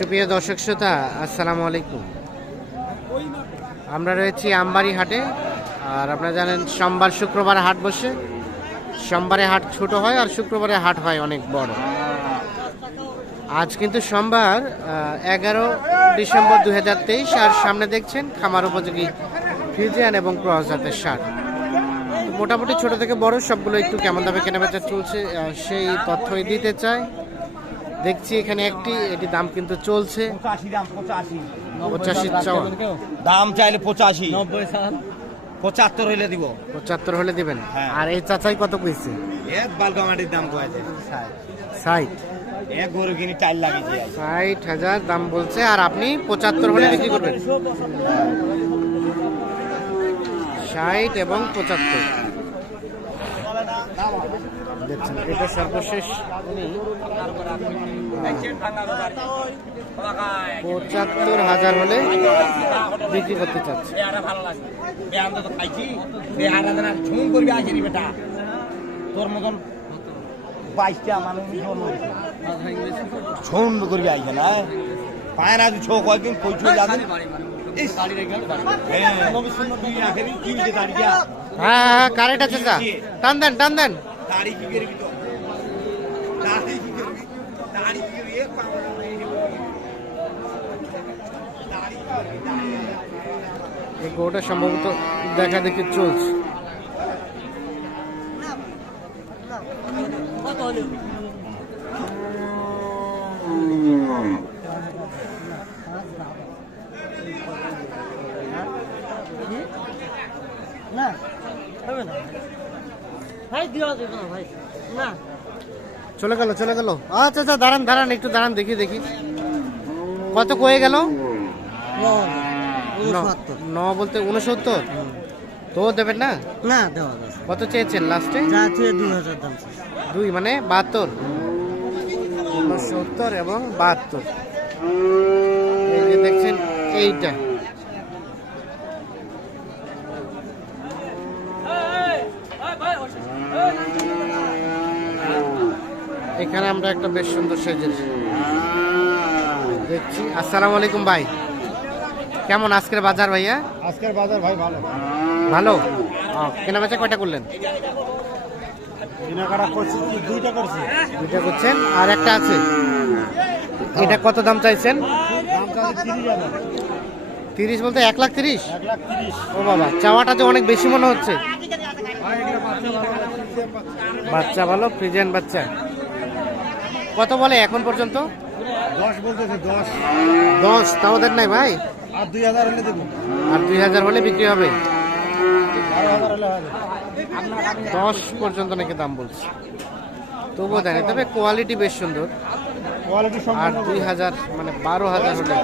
সুপ্রিয় দর্শক শ্রোতা, আসসালামু আলাইকুম। আমরা রয়েছি আমবাড়ি হাটে, আর আপনারা জানেন সোমবার শুক্রবার হাট বসে। সোমবারে হাট ছোট হয় আর শুক্রবারে হাট হয় অনেক বড়। আজ কিন্তু সোমবার এগারো ডিসেম্বর দুই হাজার তেইশ, আর সামনে দেখছেন খামার উপযোগী ফ্রিজিয়ান এবং ক্রস জাতের সার। মোটামুটি ছোট থেকে বড়, সবগুলো একটু কেমন দামে কেনাবেচা চলছে সেই তথ্যই দিতে চাই। দেখছি এখানে একটি এটি দাম কিন্তু চলছে। পঁচাশি দাম পঁচাশি। পঁচাশি চাওয়া। দাম চাইলে পঁচাশি। পঁচাত্তর হইলে দিব। পঁচাত্তর হলে দিবেন? হ্যাঁ। আর এই চাচাই কত কইছে? এক বালগামাটির দাম কয়েছে। ষাট। এক গরু কিনি টাইল লাগিয়েছি ষাট হাজার দাম বলছে আর আপনি পঁচাত্তর হলে বিক্রি করবেন। ষাট এবং পঁচাত্তর। দেখছেন। এটা সর্বশেষ উনি পঁচাত্তর হাজার হলে বিক্রি করতে চাচ্ছে। তোর মতন বাইশটা মানুষ ঝুম করবি আইছে না পায় না ছো কয়েকদিন পৌঁছে যাবে হ্যাঁ হ্যাঁ কারেক্ট আছে টান দেন টান দেন। দাড়ি কি করবি তো? দাড়ি কি করবি? দাড়ি কি করবি? গরুটা সম্ভবত দেখা দেখি চলছে না হবে না ভাই দেওয়া যাবে না ভাই না চলে গেল চলে গেল। আচ্ছা আচ্ছা দাঁড়ান দাঁড়ান একটু দাঁড়ান দেখি দেখি। কত কয়ে গেল? ন- ন বলতে উনসত্তর? তো দেবেন না? না দেওয়া কত চেয়েছেন লাস্টে? যা চেয়ে দুই হাজার দাম দুই মানে বাহাত্তর। উনসত্তর এবং বাহাত্তর। এই যে দেখছেন এইটা। এখানে আমরা একটা বেশ সুন্দর সেজেছি দেখছি। আসসালামু আলাইকুম ভাই। কেমন আজকের বাজার ভাইয়া? আজকের বাজার ভাই ভালো। ভালো? কেনা বেচা কয়টা করলেন? কেনাকাটা করছি দুইটা করছি। দুইটা করছেন? আর একটা আছে? এটা কত দাম চাইছেন? তিরিশ বলতে এক লাখ তিরিশ? এক লাখ তিরিশ। ও বাবা চাওয়াটা যে অনেক বেশি মনে হচ্ছে। বাচ্চা ভালো ফ্রিজেন বাচ্চা। কত বলে এখন পর্যন্ত? দশ বলতেছে দশ। দশ তাও দেন নাই ভাই? আর দুই হাজার হলে দেবো। আর দুই হাজার হলে বিক্রি হবে? দশ পর্যন্ত নাকি দাম বলছে। তবুও দেন তবে কোয়ালিটি বেশ সুন্দর। কোয়ালিটি আর দুই হাজার মানে বারো হাজার হলে।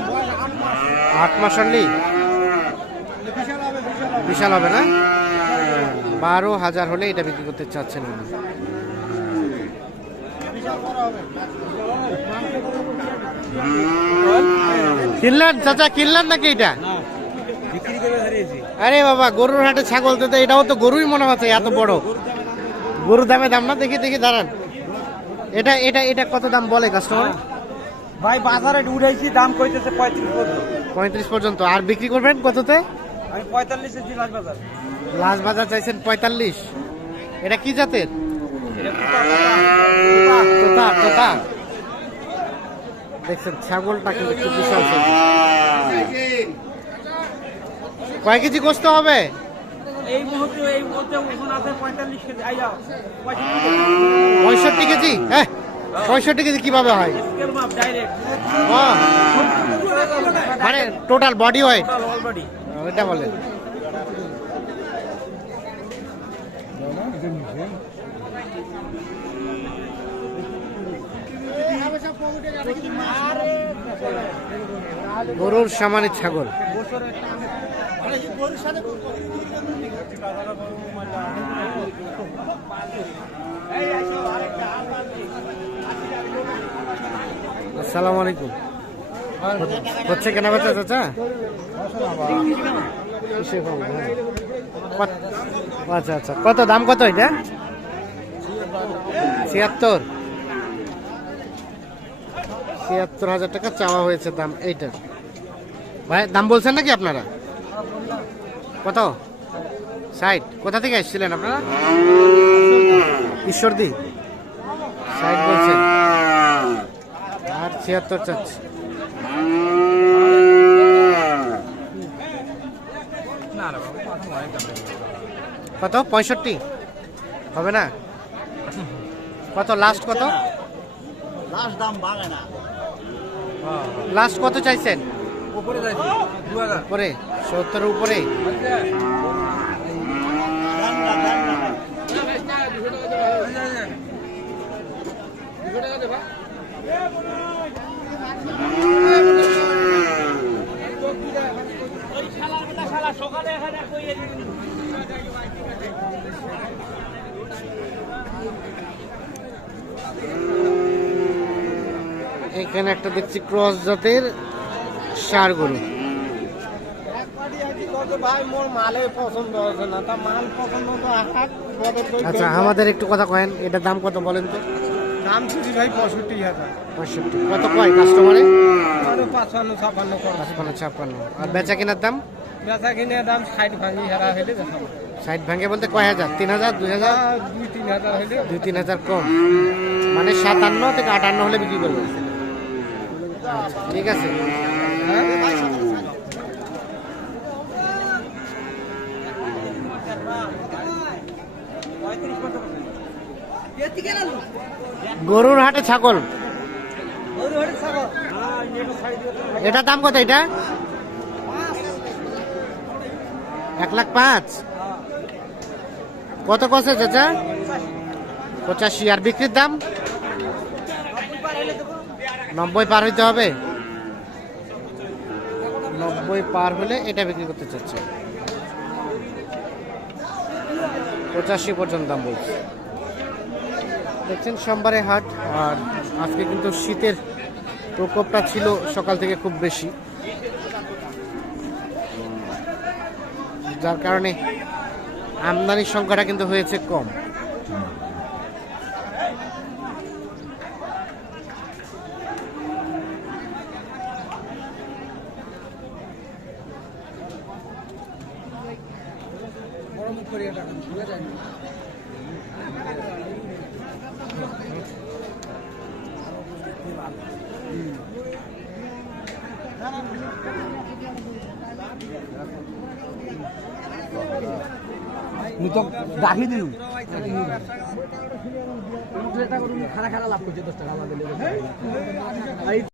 আট মাস হলেই বিশাল হবে না? বারো হাজার হলে এটা বিক্রি করতে চাচ্ছেন কিনলেন চাচা কিনলেন নাকি এটা? আরে বাবা গরুর হাটে ছাগল তো এটাও তো গরুই মনে হচ্ছে এত বড়। গরুর দামে দাম না দেখি দেখি দাঁড়ান। এটা এটা এটা কত দাম বলে কাস্টমার ভাই বাজারে উঠাইছি দাম কইতেছে পঁয়ত্রিশ পর্যন্ত। পঁয়ত্রিশ পর্যন্ত। আর বিক্রি করবেন কততে? আমি পঁয়তাল্লিশে দিলাম বাজার লাস্ট বাজার চাইছেন পঁয়তাল্লিশ। এটা কি জাতের? তোতা তোতা দেখছেন ছাগলটা কিন্তু খুব বিশাল। কয় কেজি গোস্ত হবে? এই মুহূর্তে এই মুহূর্তে ওজন আছে পঁয়তাল্লিশ কেজি। আইয়া পঁয়ষট্টি কেজি? হ্যাঁ পঁয়ষট্টি কেজি কীভাবে হয়? মানে টোটাল বডি অলরেডি এটা বলেন। গরুর সামানের ছাগল। আসসালামু আলাইকুম। হচ্ছে কেনা বেচা চাচা? আচ্ছা আচ্ছা। কত দাম কত এটা? ছিয়াত্তর। ছিয়াত্তর হাজার টাকা চাওয়া হয়েছে দাম, এইটার। ভাই, দাম বলছেন নাকি আপনারা? কত? ষাট। কোথা থেকে এসেছিলেন আপনারা? ঈশ্বরদী। ষাট বলছেন। আর ছিয়াত্তর চাচ্ছে। কত? পঁয়ষট্টি। হবে না? কত? লাস্ট কত? লাস্ট দাম বাড়ে না। লাস্ট কত চাইছেন? উপরে উপরে দু হাজার উপরে। উপরে এখানে একটা দেখছি ক্রস জাতের সার গরু। ভাই পছন্দ হচ্ছে না মাল পছন্দ আচ্ছা আমাদের একটু কথা কয়েন এটার দাম কত বলেন তো? দাম শুধু ভাই পঁয়ষট্টি। হাজার পঁয়ষট্টি কত কয় কাস্টমারে আরও পাঁচপান্ন ছাপান্ন পাঁচপান্ন ছাপ্পান্ন। আর বেচা কেনার দাম? বেচা কিনে দাম ষাট ভাঙি হারা হইলে ষাট ভাঙে বলতে কয় হাজার? তিন হাজার দুই হাজার? দুই তিন হাজার দুই তিন হাজার কম। মানে সাতান্ন থেকে আটান্ন হলে বিক্রি করবে। ঠিক আছে। গরুর হাটে ছাগল। এটা দাম কত এটা? এক লাখ পাঁচ। কত কষে চাচা? পঁচাশি। আর বিক্রির দাম? নব্বই পার হইতে হবে? নব্বই পার হলে এটা বিক্রি করতে চাচ্ছে। পঁচাশি পর্যন্ত দাম বলছে। দেখছেন সোমবারে হাট, আর আজকে কিন্তু শীতের প্রকোপটা ছিল সকাল থেকে খুব বেশি। যার কারণে আমদানির সংখ্যাটা কিন্তু হয়েছে কম। মুই তো রাখি দিলু। খানা খানা লাভ করছে দশ টাকা আমাদের